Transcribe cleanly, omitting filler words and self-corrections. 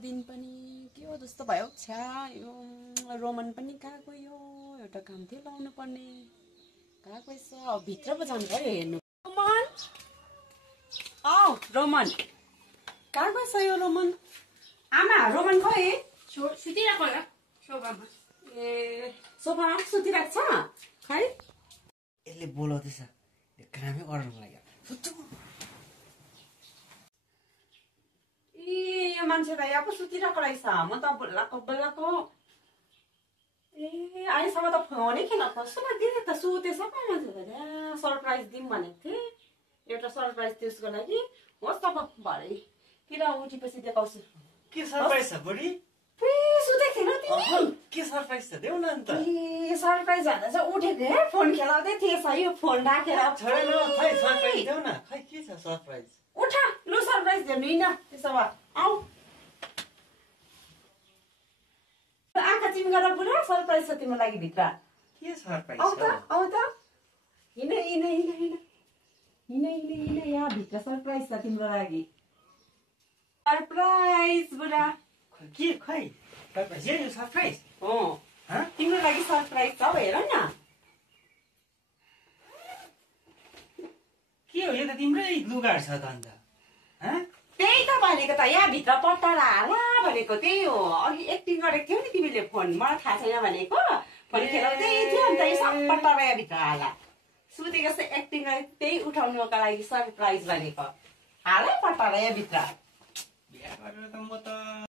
दिन पनि के हो जस्तो भयो छ्या यो रोमन पनि कहाँ गयो एउटा काम थियो लाउनु पर्ने कहाँ गएछ भित्र पो जानु पर्यो हेर्नु रोमन रोमन कहाँ गएछ यो रोमन आमा रोमन खोइ सुतिरहेको होला सोफामा ए सोफामा सुतिरहेको छ खै यसले बोलाउँदैछ कामै गर्नु लाग्यो ए यो मान्छे त यहाँ पो सुतिरहेको रहेछ म त बोलाको ए अहिलेसम्म त फोनै खेल कस्तो लाग्यो त सुतेछ पो मान्छे त सरप्राइज दिउँ भनेको थिएँ एउटा सरप्राइज त्यसको लागि होस् त भरेतिर उठेपछि देखाउँछु के सरप्राइज छ बुढी सुतेको थिएन तिमी के सरप्राइज छ देऊ न अन्त ए सरप्राइज भन्दा चाहिँ उठेको हे फोन खेलाउँदै थिएछ यो फोन राखेर छोडेन खै सरप्राइज देऊ न खै के छ सरप्राइज उठ लु सरप्राइज हेर्नु हिँड त्यसो भए आऊ आँखा चिम गरेर बुढा सरप्राइज छ तिम्रो लागि भित्र के सरप्राइज आऊ त हिँड यहाँ भित्र सरप्राइज छ तिम्रो लागि सरप्राइज बुढा के खै सरप्राइज यो सरप्राइज हो तिम्रो लागि सरप्राइज छ हेर न के हो यो त तिम्रै लुगाहरू छ त अन्त त्यही त भनेको त यहाँ भित्र पट्टारा हाला भनेको त्यही हो अघि एक्टिङ गरेको थियो नि तिमीले फोन मलाई थाहा छैन भनेको फोन खेलाउँदै थियो अन्त यो सब पट्टारा यहाँ भित्र हाला सुतेको जस्तो एक्टिङ गरेको त्यही उठाउनुको लागि सरप्राइज भनेको हालै पट्टारा यहाँ भित्र बिहा गरेर त म त